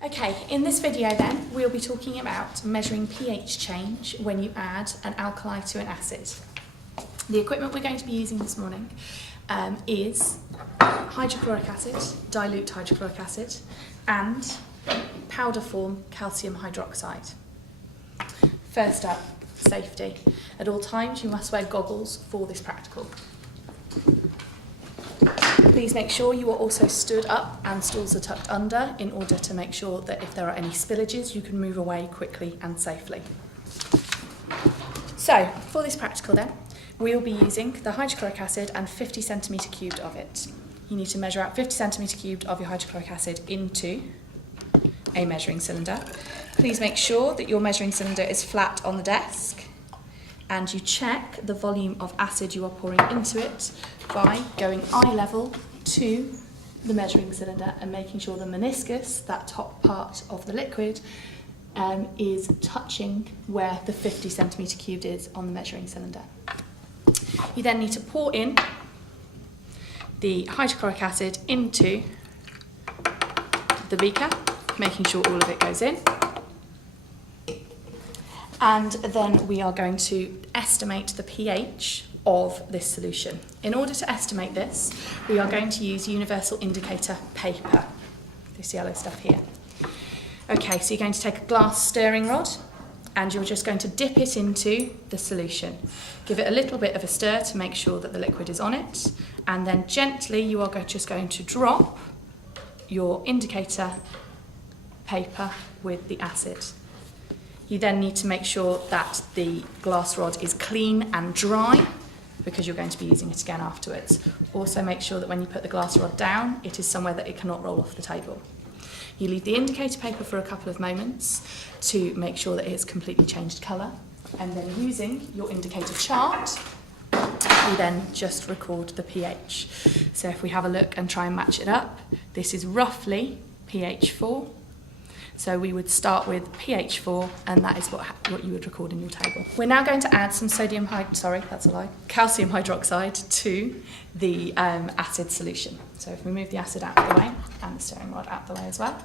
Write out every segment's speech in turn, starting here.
Okay, in this video then, we'll be talking about measuring pH change when you add an alkali to an acid. The equipment we're going to be using this morning is hydrochloric acid, dilute hydrochloric acid, and powder form calcium hydroxide. First up, safety. At all times you must wear goggles for this practical. Please make sure you are also stood up and stools are tucked under in order to make sure that if there are any spillages you can move away quickly and safely. So, for this practical then, we will be using the hydrochloric acid and 50 centimetre cubed of it. You need to measure out 50 centimetre cubed of your hydrochloric acid into a measuring cylinder. Please make sure that your measuring cylinder is flat on the desk, and you check the volume of acid you are pouring into it by going eye level to the measuring cylinder and making sure the meniscus, that top part of the liquid, is touching where the 50 centimetre cubed is on the measuring cylinder. You then need to pour in the hydrochloric acid into the beaker, making sure all of it goes in. And then we are going to estimate the pH of this solution. In order to estimate this, we are going to use universal indicator paper, this yellow stuff here. Okay, so you're going to take a glass stirring rod and you're just going to dip it into the solution. Give it a little bit of a stir to make sure that the liquid is on it, and then gently you are just going to drop your indicator paper with the acid. You then need to make sure that the glass rod is clean and dry because you're going to be using it again afterwards. Also make sure that when you put the glass rod down, it is somewhere that it cannot roll off the table. You leave the indicator paper for a couple of moments to make sure that it has completely changed colour, and then using your indicator chart, you then just record the pH. So if we have a look and try and match it up, this is roughly pH 4. So we would start with pH 4, and that is what you would record in your table. We're now going to add some calcium hydroxide to the acid solution. So if we move the acid out of the way, and the stirring rod out of the way as well.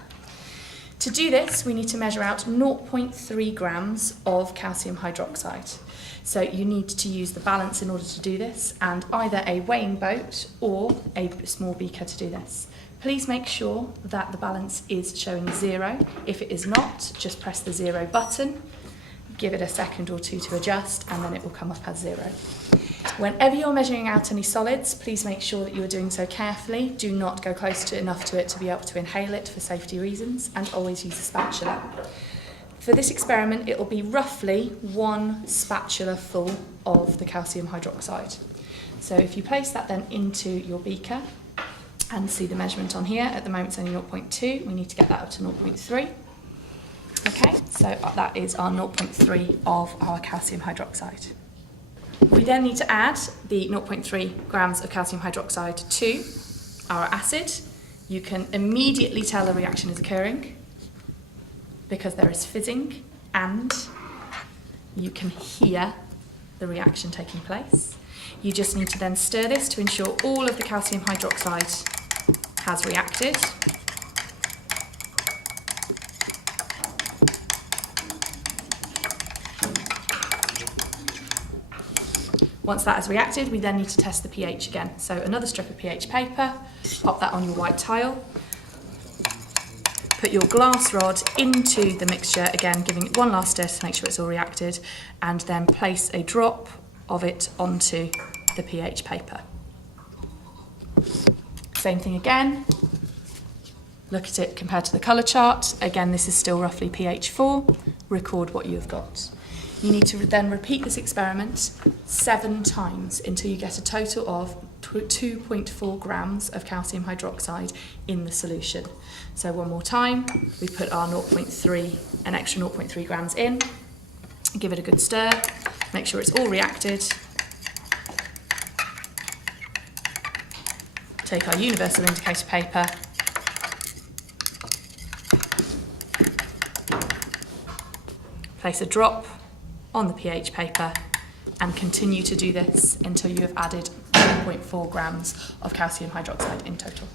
To do this, we need to measure out 0.3 grams of calcium hydroxide. So you need to use the balance in order to do this, and either a weighing boat or a small beaker to do this. Please make sure that the balance is showing 0. If it is not, just press the 0 button, give it a second or two to adjust, and then it will come up as 0. Whenever you're measuring out any solids, please make sure that you are doing so carefully. Do not go close enough to it to be able to inhale it for safety reasons, and always use a spatula. For this experiment, it will be roughly 1 spatula full of the calcium hydroxide. So if you place that then into your beaker, and see the measurement on here, at the moment it's only 0.2, we need to get that up to 0.3. Okay, so that is our 0.3 of our calcium hydroxide. We then need to add the 0.3 grams of calcium hydroxide to our acid. You can immediately tell a reaction is occurring because there is fizzing, and you can hear the reaction taking place. You just need to then stir this to ensure all of the calcium hydroxide has reacted. Once that has reacted, we then need to test the pH again. So another strip of pH paper, pop that on your white tile, put your glass rod into the mixture again, giving it one last stir to make sure it's all reacted, and then place a drop of it onto the pH paper. Same thing again, look at it compared to the colour chart. Again, this is still roughly pH 4, record what you've got. You need to then repeat this experiment 7 times until you get a total of 2.4 grams of calcium hydroxide in the solution. So one more time, we put our an extra 0.3 grams in, give it a good stir, make sure it's all reacted. Take our universal indicator paper, place a drop on the pH paper, and continue to do this until you have added 2.4 grams of calcium hydroxide in total.